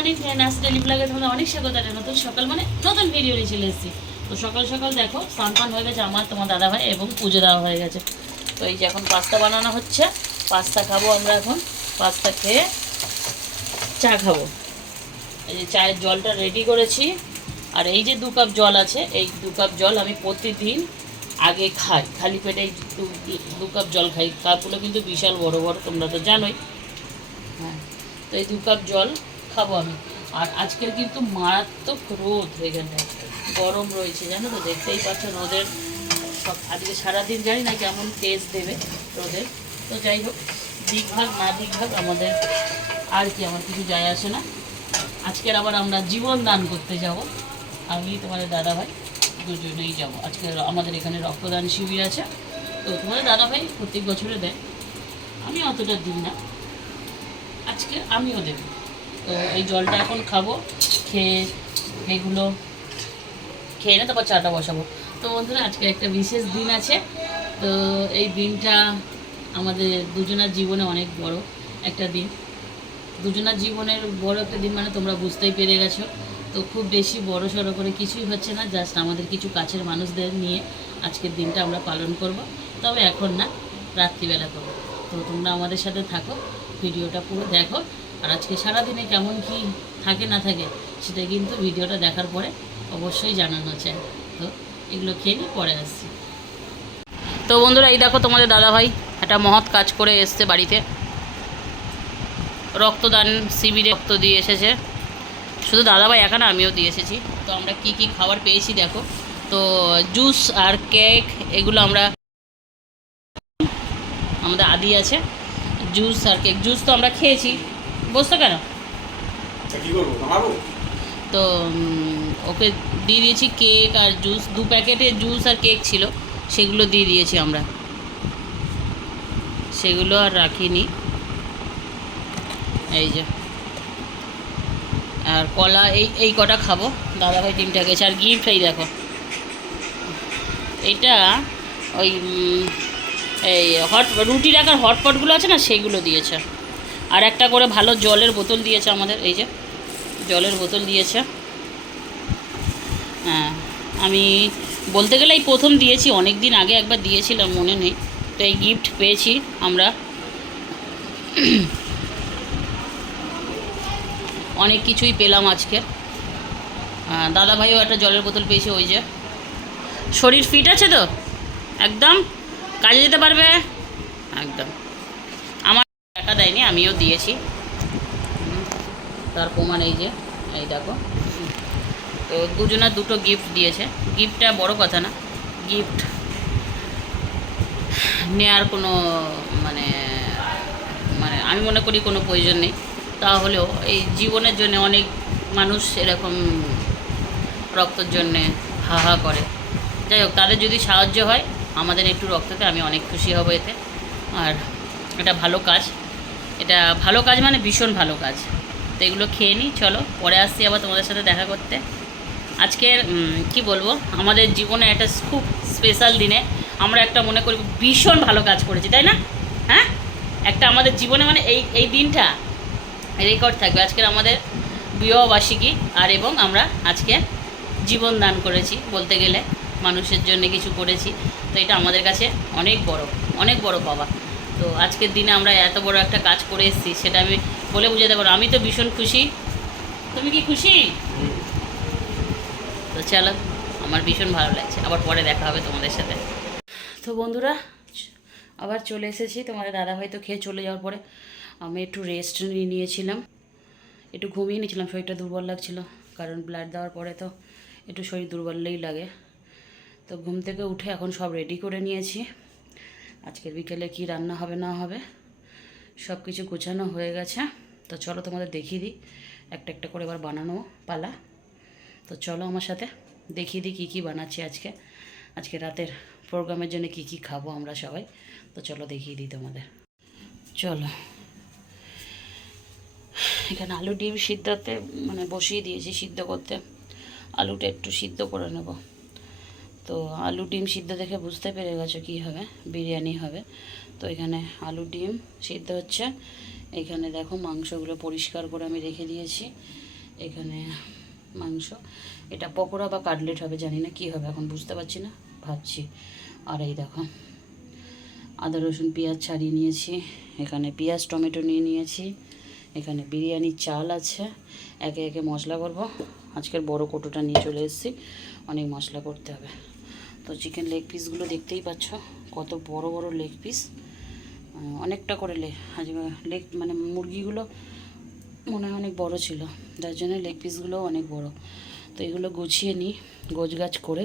Morning নাস daily ব্লগে তোমাদের অনেক স্বাগত জানাই। নতুন সকাল মানে নতুন ভিডিও নিয়ে চলে এসেছি। তো সকাল সকাল দেখো, স্নান পান হয়ে গেছে, আমার, তোমার দাদা ভাই এবং পুজো দেওয়া হয়ে গেছে। তো এই যে এখন পাস্তা বানানো হচ্ছে। পাস্তা খাব আমরা এখন। পাস্তা খেয়ে চা খাব। এই যে চায়ের জলটা রেডি করেছি। আর এই যে দু কাপ জল আছে, এই দু কাপ জল আমি প্রতিদিন আগে খাই। খালি পেটে এই দু কাপ জল খাই। কাপগুলো কিন্তু বিশাল বড় বড়, তোমরা তো জানোই। হ্যাঁ তো এই দু কাপ জল খাব আমি। আর আজকের কিন্তু মারাত্মক রোদ এখানটায় গরম রয়েছে, জানো তো? দেখতেই পাচ্ছ রোদের সব, আজকে সারাদিন জানি না কেমন তেজ দেবে রোদের। তো যাই হোক দিকভাগ না দিকভাগ আমাদের আর কি, আমার কিছু যায় আসে না। আজকের আবার আমরা জীবন দান করতে যাব। আমি, তোমাদের দাদা ভাই দুজনেই যাব। আজকে আমাদের এখানে রক্তদান শিবির আছে। তো তোমাদের দাদা ভাই প্রত্যেক বছরে দেয়। আমি অতটা দিই না। আজকে আমিও দেব। তো এই জলটা এখন খাব, খেয়ে এগুলো খেয়ে না তারপর চাটা বসাবো। তো বন্ধুরা, আজকে একটা বিশেষ দিন আছে। তো এই দিনটা আমাদের দুজনার জীবনে অনেক বড় একটা দিন। দুজনার জীবনের বড় একটা দিন মানে তোমরা বুঝতেই পেরে গেছো। তো খুব বেশি বড় সড়ো করে কিছুই হচ্ছে না, জাস্ট আমাদের কিছু কাছের মানুষদের নিয়ে আজকের দিনটা আমরা পালন করব। তবে এখন না, রাত্রিবেলা করব। তো তোমরা আমাদের সাথে থাকো, ভিডিওটা পুরো দেখো। আর আজকে সারাদিনে কেমন কি থাকে না থাকে, সেটা কিন্তু ভিডিওটা দেখার পরে অবশ্যই জানানো চাই। তো এগুলো খেয়ে নিয়ে পরে আসছি। তো বন্ধুরা, এই দেখো তোমাদের দাদাভাই একটা মহৎ কাজ করে এসছে বাড়িতে। রক্তদান শিবিরে রক্ত দিয়ে এসেছে। শুধু দাদাভাই একা না, আমিও দিয়ে এসেছি। তো আমরা কি কি খাবার পেয়েছি দেখো। তো জুস আর কেক, এগুলো আমরা আমাদের আদি আছে। জুস আর কেক, জুস তো আমরা খেয়েছি। বসতো কেন? তা ওকে দিয়ে দিয়েছি কেক আর জুস। দু প্যাকেটে জুস আর কেক ছিল। সেগুলো দিয়ে দিয়েছি আমরা। সেগুলো আর রাখিনি। এই যে। আর কলা এই এই কটা খাব। দাদাভাই ডিমটা গেছে। আর গিফট এই দেখো। এইটা ওই এই হট রুটি রাখার হটপটগুলো আছে না সেগুলো দিয়েছে। আর একটা করে ভালো জলের বোতল দিয়েছে আমাদের, এই যে জলের বোতল দিয়েছে। হ্যাঁ আমি বলতে গেলে এই প্রথম দিয়েছি অনেক দিন আগে একবার দিয়েছিলাম, মনে নেই। তো এই গিফট পেয়েছি আমরা। অনেক কিছুই পেলাম আজকে। দাদা ভাইও একটা জলের বোতল পেয়েছে, ওই যে। শরীর ফিট আছে তো? একদম? কাজে যেতে পারবে? একদম। দেয়নি আমিও দিয়েছি। তার প্রমাণ এই যে, এই দেখো। তো দুজনার দুটো গিফট দিয়েছে। গিফটটা বড় কথা না গিফট নেওয়ার কোনো মানে মানে আমি মনে করি কোনো প্রয়োজন নেই। তাহলেও এই জীবনের জন্য অনেক মানুষ এরকম রক্তর জন্যে হা হা করে। যাই হোক, তাদের যদি সাহায্য হয়, আমাদের একটু রক্ততে আমি অনেক খুশি হব এতে। আর এটা ভালো কাজ। এটা ভালো কাজ মানে ভীষণ ভালো কাজ। তো এগুলো খেয়ে নিই, চলো, পরে আসছি আবার তোমাদের সাথে দেখা করতে। আজকের কি বলব, আমাদের জীবনে একটা খুব স্পেশাল দিনে আমরা একটা মনে করি ভীষণ ভালো কাজ করেছি, তাই না? হ্যাঁ? একটা আমাদের জীবনে মানে এই এই দিনটা রেকর্ড থাকবে। আজকের আমাদের বিবাহবার্ষিকী আর এবং আমরা আজকে জীবন দান করেছি বলতে গেলে, মানুষের জন্য কিছু করেছি। তো এটা আমাদের কাছে অনেক বড় অনেক বড় পাওয়া। তো আজকের দিনে আমরা এত বড় একটা কাজ করে এসেছি, সেটা আমি বলে বুঝাতে পারব আমি তো ভীষণ খুশি। তুমি কি খুশি? তো চলো, আমার ভীষণ ভালো লাগছে। আবার পরে দেখা হবে তোমাদের সাথে। তো বন্ধুরা, আবার চলে এসেছি। তোমাদের দাদা হয়তো খেয়ে চলে যাওয়ার পরে আমি একটু রেস্ট নিয়ে নিয়েছিলাম। একটু ঘুমিয়ে নিয়েছিলাম, শরীরটা দুর্বল লাগছিল, কারণ ব্লাড দেওয়ার পরে তো একটু শরীর দুর্বলই লাগে। তো ঘুম থেকে উঠে এখন সব রেডি করে নিয়েছি। আজকের বিকেলে কি রান্না হবে, না হবে সব কিছু গোছানো হয়ে গেছে। তো চলো তোমাদের দেখিয়ে দিই, একটা একটা করে এবার বানানো পালা। তো চলো আমার সাথে দেখিয়ে দিই কী কী বানাচ্ছি আজকে। আজকে রাতের প্রোগ্রামের জন্য কী কী খাব আমরা সবাই। তো চলো দেখিয়ে দিই তোমাদের। চলো। এখানে আলু ডিম সিদ্ধতে মানে বসিয়ে দিয়েছি সিদ্ধ করতে। আলুটা একটু সিদ্ধ করে নেব। তো আলু ডিম সিদ্ধ দেখে বুঝতে পেরে গেছো কী হবে, বিরিয়ানি হবে। তো এখানে আলু ডিম সিদ্ধ হচ্ছে। এখানে দেখো মাংসগুলো পরিষ্কার করে আমি রেখে দিয়েছি। এখানে মাংস, এটা পকোড়া বা কাটলেট হবে, জানি না কী হবে, এখন বুঝতে পারছি না, ভাবছি। আর এই দেখো, আদা, রসুন, পেঁয়াজ ছাড়িয়ে নিয়েছি। এখানে পেঁয়াজ, টমেটো নিয়ে নিয়েছি। এখানে বিরিয়ানির চাল আছে। একে একে মশলা করব। আজকের বড় কোটোটা নিয়ে চলে এসেছি। অনেক মশলা করতে হবে। তো চিকেন লেগ পিসগুলো দেখতেই পাচ্ছ, কত বড় বড় লেগ পিস অনেকটা করে লে আজকে লেগ মানে মুরগিগুলো মনে হয় অনেক বড় ছিল, যার জন্য লেগ পিসগুলোও অনেক বড়। তো এগুলো গুছিয়ে নিই গোছ গাছ করে,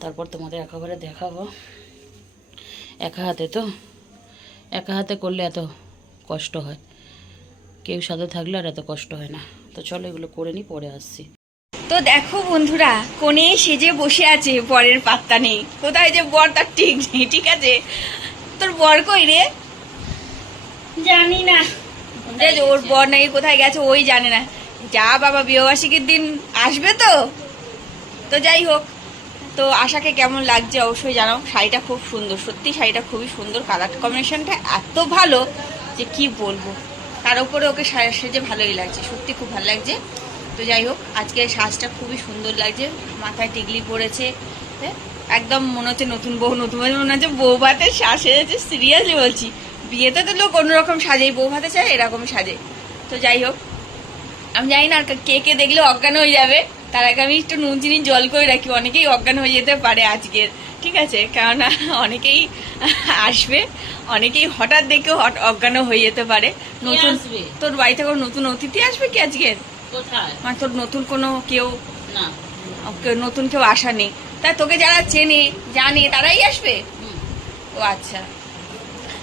তারপর তোমাদের একেবারে দেখাবো। একা হাতে তো, একা হাতে করলে এত কষ্ট হয়। কেউ সাথে থাকলে আর এত কষ্ট হয় না। তো চলো এগুলো করে নিই, পরে আসছি। তো দেখো বন্ধুরা কোণে সেজে বসে আছে বরের পাত্তা নেই। কোথায় যে বর তার ঠিক নেই ঠিক আছে? তোর বর কই রে? জানি না। ওর বর নাকি কোথায় গেছে ওই জানে না। যা বাবা বিবাহবার্ষিকীর দিন আসবে তো? তো যাই হোক তো আশাকে কেমন লাগছে অবশ্যই জানাও। শাড়িটা খুব সুন্দর সত্যি শাড়িটা খুবই সুন্দর। কালার কম্বিনেশনটা এত ভালো যে কি বলব? তার উপরে ওকে সেজে ভালোই লাগছে সত্যি খুব ভালো লাগছে। তো যাই হোক আজকে সাজটা খুবই সুন্দর লাগছে মাথায় টিকলি পড়েছে। হ্যাঁ, একদম মনে হচ্ছে নতুন বউ নতুন বউ মনে হচ্ছে বউ ভাতের শ্বাস সেজেছে সিরিয়াসলি বলছি। বিয়েতে তো লোক অন্যরকম সাজে বউ ভাতে চায় এরকম সাজে। তো যাই হোক আমি জানি না আর কে কে দেখলে অজ্ঞান হয়ে যাবে তার আগে আমি একটু নুন চিনি জল করে রাখি অনেকেই অজ্ঞান হয়ে যেতে পারে আজকের ঠিক আছে? কেননা অনেকেই আসবে অনেকেই হঠাৎ দেখে অজ্ঞানও হয়ে যেতে পারে। নতুন তোর বাড়িতে কোনো নতুন অতিথি আসবে কি আজকের মানে তোর নতুন কোনো কেউ নতুন কেউ আসা নেই। তাই তোকে যারা চেনে জানে তারাই আসবে? ও আচ্ছা।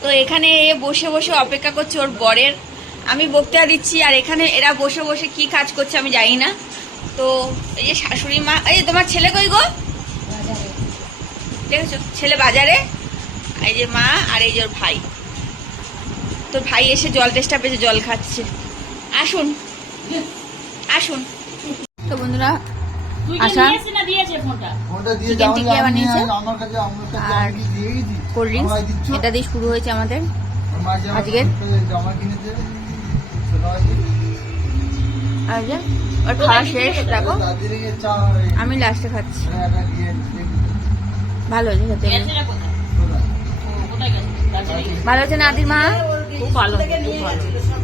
তো এখানে বসে বসে অপেক্ষা করছে ওর বরের। আমি বক্তৃতা দিচ্ছি আর এখানে এরা বসে বসে কি কাজ করছে আমি জানি না। তো এই যে শাশুড়ি মা এই যে তোমার ছেলে কই গো? দেখেছ? ছেলে বাজারে। এই যে মা আর এই যে ওর ভাই। তোর ভাই এসে জল টেস্টা পেয়েছে জল খাচ্ছে। আসুন। আসুন। তো বন্ধুরা আশা? চিকেন টিকিয়া বানিয়েছে। আর আমি দিয়ে গেছি কোল্ড ড্রিঙ্কস এটা দিয়ে শুরু হয়েছে আমাদের আজকের? আর যে ওর খাওয়া শেষ দেখো। আমি লাস্টে খাচ্ছি। দেখি ভালো হয়েছে খেতে দার্জিলিং ভালো হয়েছে না আদির মা? খুব ভালো খুব ভালো। আমরা-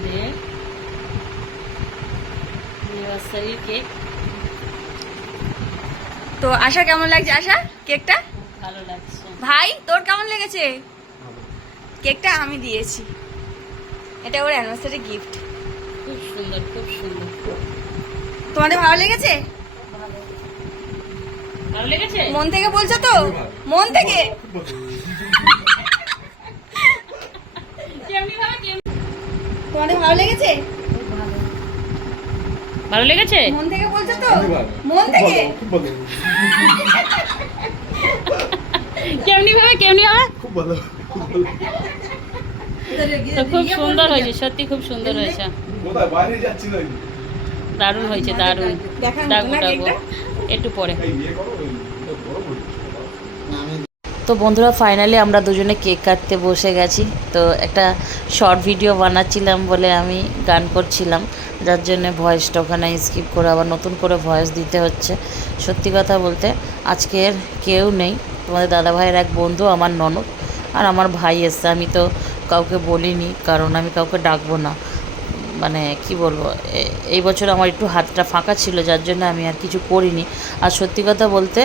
আমাদের অ্যানিভার্সারি কেক তো আশা কেমন লাগছে? আশা কেকটা ভালো লাগছে। ভাই তোর কেমন লেগেছে? কেকটা আমি দিয়েছি। এটা ওর অ্যানিভার্সারি গিফট খুব সুন্দর খুব সুন্দর। তোমাদের ভালো লেগেছে? ভালো লেগেছে? মন থেকে বলছো তো? মন থেকে? কেমনি ভাবে কেমনি তোমাদের ভালো লেগেছে? ভালো লেগেছে? মন থেকে বলছো তো? মন থেকে? খুব কেমনি ভাবে কেমনি হবে? খুব ভালো খুব তো খুব সুন্দর হয়েছে সত্যি খুব সুন্দর হয়েছে। কোথায়? বাইরে যাচ্ছি না দারুণ হয়েছে দারুণ। ডাকবো ডাকবো একটু পরে এই বিয়ে করো ওই ওটা বড় বড় আমি তো বন্ধুরা ফাইনালি আমরা দুজনে কেক কাটতে বসে গেছি। তো একটা শর্ট ভিডিও বানাচ্ছিলাম বলে আমি গান করছিলাম, যার জন্য ভয়েসটা ওখানে স্কিপ করে আবার নতুন করে ভয়েস দিতে হচ্ছে। সত্যি কথা বলতে, আজকের কেউ নেই। তোমাদের দাদা ভাইয়ের এক বন্ধু, আমার ননদ, আর আমার ভাই এসছে। আমি তো কাউকে বলিনি, কারণ আমি কাউকে ডাকবো না। মানে কি বলব এই বছর আমার একটু হাতটা ফাঁকা ছিল, যার জন্য আমি আর কিছু করিনি। আর সত্যি কথা বলতে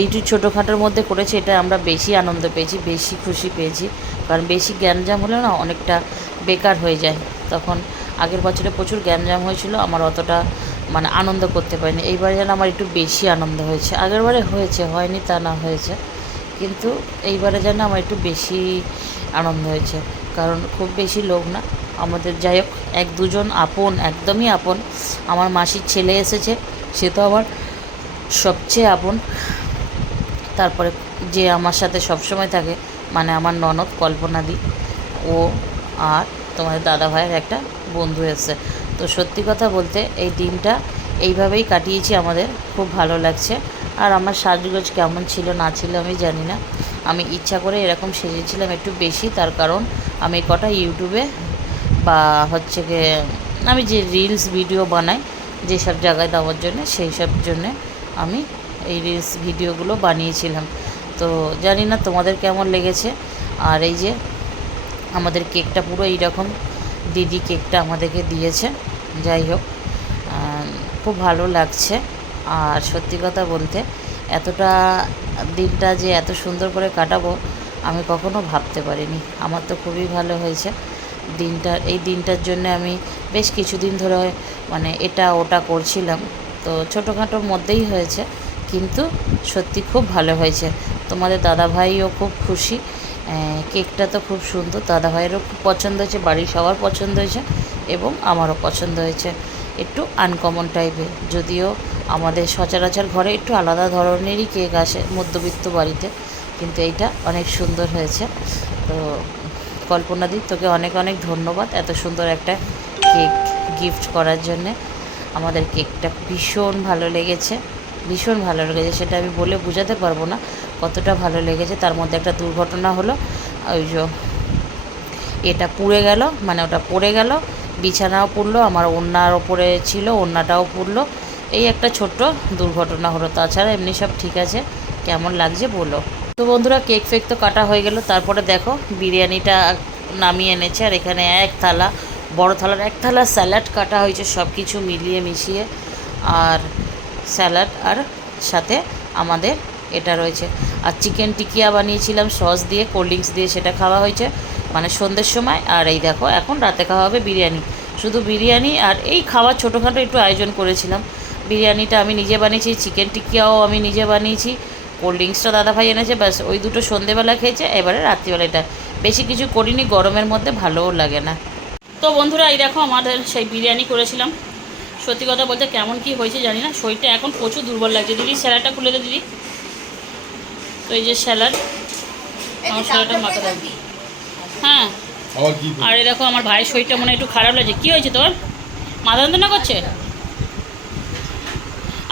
এইটু ছোটোখাটোর মধ্যে করেছি, এটা আমরা বেশি আনন্দ পেয়েছি, বেশি খুশি পেয়েছি। কারণ বেশি জ্ঞানজাম হলে না অনেকটা বেকার হয়ে যায়। তখন আগের বছরে প্রচুর জ্ঞানজাম হয়েছিল, আমার অতটা মানে আনন্দ করতে পারিনি। এইবারে যেন আমার একটু বেশি আনন্দ হয়েছে। আগেরবারে হয়েছে, হয়নি তা না হয়েছে। কিন্তু এইবারে যেন আমার একটু বেশি আনন্দ হয়েছে। কারণ খুব বেশি লোক না। আমাদের যাই হোক, এক দুজন আপন, একদমই আপন। আমার মাসির ছেলে এসেছে, সে তো আমার সবচেয়ে আপন। তারপরে যে আমার সাথে সবসময় থাকে মানে আমার ননদ কল্পনা দি ও আর তোমাদের দাদা ভাইয়ের একটা বন্ধু এসছে। তো সত্যি কথা বলতে এই দিনটা এইভাবেই কাটিয়েছি, আমাদের খুব ভালো লাগছে। আর আমার সাজগোজ কেমন ছিল, না ছিল আমি জানি না। আমি ইচ্ছা করে এরকম সেজেছিলাম একটু বেশি, তার কারণ আমি কটা ইউটিউবে বা হচ্ছে গিয়ে আমি যে রিলস ভিডিও বানাই, যেসব জায়গায় দেওয়ার জন্য সেই সব জন্যে আমি এই রিলস ভিডিওগুলো বানিয়েছিলাম। তো জানি না তোমাদের কেমন লেগেছে। আর এই যে আমাদের কেকটা পুরো এইরকম, দিদি কেকটা আমাদেরকে দিয়েছে। যাই হোক খুব ভালো লাগছে। আর সত্যি কথা বলতে, এতটা দিনটা যে এত সুন্দর করে কাটাবো, আমি কখনো ভাবতে পারিনি। আমার তো খুবই ভালো হয়েছে। দিনটা, এই দিনটার জন্য আমি বেশ কিছুদিন ধরে মানে এটা ওটা করছিলাম। তো ছোটোখাটোর মধ্যেই হয়েছে, কিন্তু সত্যি খুব ভালো হয়েছে। তোমাদের দাদাভাইও খুব খুশি। কেকটা তো খুব সুন্দর, দাদাভাইয়েরও খুব পছন্দ হয়েছে, বাড়ির সবার পছন্দ হয়েছে এবং আমারও পছন্দ হয়েছে। একটু আনকমন টাইপের যদিও আমাদের সচরাচর ঘরে একটু আলাদা ধরনেরই কেক আসে মধ্যবিত্ত বাড়িতে, কিন্তু এইটা অনেক সুন্দর হয়েছে। তো কল্পনাদি তোকে অনেক অনেক ধন্যবাদ এত সুন্দর একটা কেক গিফট করার জন্যে। আমাদের কেকটা ভীষণ ভালো লেগেছে, ভীষণ ভালো লেগেছে সেটা আমি বলে বোঝাতে পারব না কতটা ভালো লেগেছে। তার মধ্যে একটা দুর্ঘটনা হলো, ওই যে এটা পুড়ে গেল মানে ওটা পড়ে গেল, বিছানাও পুড়লো, আমার ওড়নার ওপরে ছিল, ওড়নাটাও পুড়লো। এই একটা ছোট্ট দুর্ঘটনা হলো, তাছাড়া এমনি সব ঠিক আছে। কেমন লাগছে বলো। তো বন্ধুরা, কেক ফেক তো কাটা হয়ে গেল। তারপরে দেখো, বিরিয়ানিটা নামিয়ে এনেছে, আর এখানে এক থালা, বড় থালার এক থালা স্যালাড কাটা হয়েছে সব কিছু মিলিয়ে মিশিয়ে, আর স্যালাড, আর সাথে আমাদের এটা রয়েছে। আর চিকেন টিকিয়া বানিয়েছিলাম, সস দিয়ে, কোল্ড ড্রিঙ্কস দিয়ে সেটা খাওয়া হয়েছে মানে সন্ধ্যের সময়। আর এই দেখো, এখন রাতে খাওয়া হবে বিরিয়ানি। শুধু বিরিয়ানি আর এই খাওয়ার ছোটোখাটো একটু আয়োজন করেছিলাম। বিরিয়ানিটা আমি নিজে বানিয়েছি, চিকেন টিকিয়াও আমি নিজে বানিয়েছি কোল্ড ড্রিঙ্কসটা দাদাভাই এনেছে ব্যাস ওই দুটো সন্ধেবেলা খেয়েছে এবারে রাত্রিবেলা এটা। বেশি কিছু করিনি গরমের মধ্যে ভালোও লাগে না। তো বন্ধুরা এই দেখো আমাদের সেই বিরিয়ানি করেছিলাম। সত্যি কথা বলতে কেমন কি হয়েছে জানি না শরীরটা এখন প্রচুর দুর্বল লাগছে। দিদি স্যালাডটা খুলে দে দিদি। তো এই যে স্যালাড আমার স্যালাডটা মাথা দেয় হ্যাঁ। আর এই দেখো আমার ভাইয়ের শরীরটা মনে হয় একটু খারাপ লাগছে। কী হয়েছে তোর? মাথা যন্ত্রণা করছে?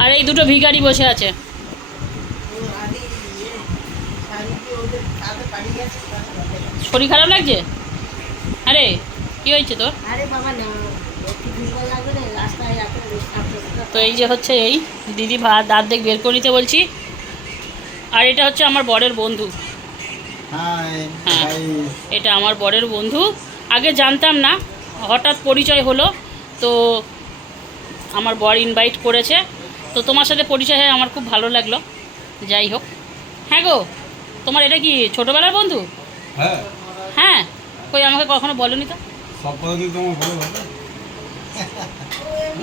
আর এই দুটো ভিখারি বসে আছে। শরীর খারাপ লাগছে? আরে কী হয়েছে তোর? আরে বাবা না তো এই যে হচ্ছে এই দিদি ভাত দাঁত দেখ বের করে নিতে বলছি। আর এটা হচ্ছে আমার বরের বন্ধু। হ্যাঁ। এটা আমার বরের বন্ধু। আগে জানতাম না হঠাৎ পরিচয় হলো তো আমার বর ইনভাইট করেছে। তো তোমার সাথে পরিচয় হয়ে আমার খুব ভালো লাগল। যাই হোক। হ্যাঁ গো তোমার এটা কি ছোটোবেলার বন্ধু? হ্যাঁ। হ্যাঁ? কই আমাকে কখনো বলনি তো? সব কথা কিন্তু তোমার ভালো ভালো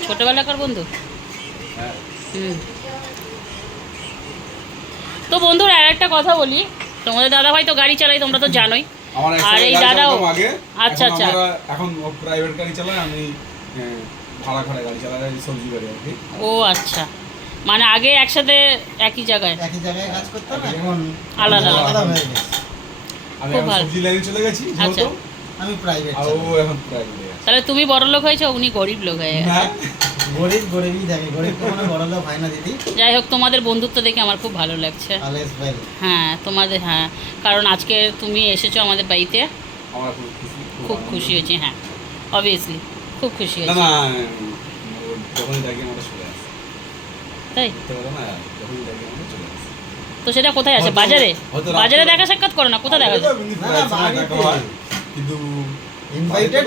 ছোটোবেলাকার বন্ধু? হ্যাঁ। হুম। তো বন্ধুরা আর একটা কথা বলি। তোমাদের দাদা ভাই তো গাড়ি চালাই তোমরা তো জানোই। আর এই দাদাও আচ্ছা আচ্ছা। এখন প্রাইভেট গাড়ি চালাই আমি ভাড়া খাড়া গাড়ি চালাই সবজি গাড়ি আর কি। ও আচ্ছা। মানে আগে একসাথে একই জায়গায়। একই জায়গায় কাজ করতাম এখন আলাদা আলাদা হয়ে গেছে। আমি খুব ভালো। সবজি লাইনে চলে গেছি আচ্ছা। আমি প্রাইভেট আর ও এখন প্রাইভেট তাহলে তুমি বড় লোক হয়েছো উনি গরিব লোক হয়ে গেছে। না। গরিব গরিবই থাকে গরিব কোনো বড় লোক হয় না দিদি। যাই হোক তোমাদের বন্ধুত্ব দেখে আমার খুব ভালো লাগছে। আলেস ভাই। হ্যাঁ তোমাদের হ্যাঁ। কারণ আজকে তুমি এসেছ আমাদের বাড়িতে। আমার খুব খুশি খুব খুশি হয়েছি হ্যাঁ। অবভিয়াসলি খুব খুশি হয়েছি না ও যখনই ডাকি আমরা তাই? তো সেটা কোথায় আছে? বাজারে? বাজারে দেখা সাক্ষাৎ করো না কোথায় দেখা কিন্তু ইনভাইটেড।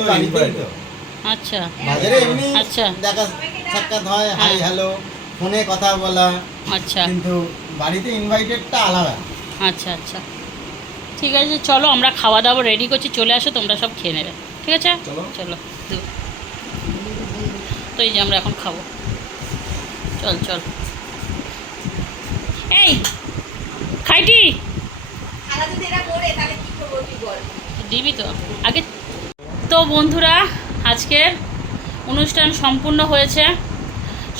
আচ্ছা। বাজারে এমনি আচ্ছা। দেখা সাক্ষাৎ হয় হাই হ্যাঁ। হ্যালো ফোনে কথা বলা। আচ্ছা। কিন্তু বাড়িতে ইনভাইটেডটা আলাদা। আচ্ছা আচ্ছা। ঠিক আছে চলো আমরা খাওয়া দাওয়া রেডি করছি চলে আসো তোমরা সব খেয়ে নেবে। ঠিক আছে? চলো। চলো তো এই যে আমরা এখন খাব। চল চল। এই, খাইটি। দিবি তো? আগে তো বন্ধুরা, আজকের অনুষ্ঠান সম্পূর্ণ হয়েছে।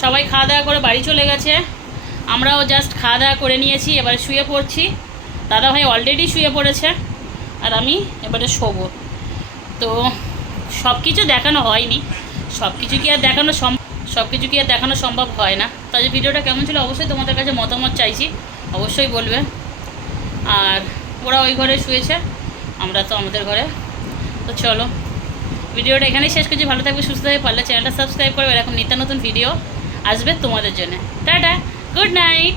সবাই খাওয়া দাওয়া করে বাড়ি চলে গেছে। আমরাও জাস্ট খাওয়া দাওয়া করে নিয়েছি, এবারে শুয়ে পড়ছি। দাদা ভাই অলরেডি শুয়ে পড়েছে, আর আমি এবারে শোবো। তো সব কিছু দেখানো হয়নি। সব কিছু কি আর দেখানো সম সব কিছু কি আর দেখানো সম্ভব হয় না। তাই ভিডিওটা কেমন ছিল অবশ্যই তোমাদের কাছে মতামত চাইছি, অবশ্যই বলবে। আর ওরা ওই ঘরে শুয়েছে, আমরা তো আমাদের ঘরে। তো চলো, ভিডিওটা এখানেই শেষ করছি। ভালো থাকবে, সুস্থ হয়ে পারলে চ্যানেলটা সাবস্ক্রাইব করবে, এরকম নিত্য নতুন ভিডিও আসবে তোমাদের জন্য। Tata good night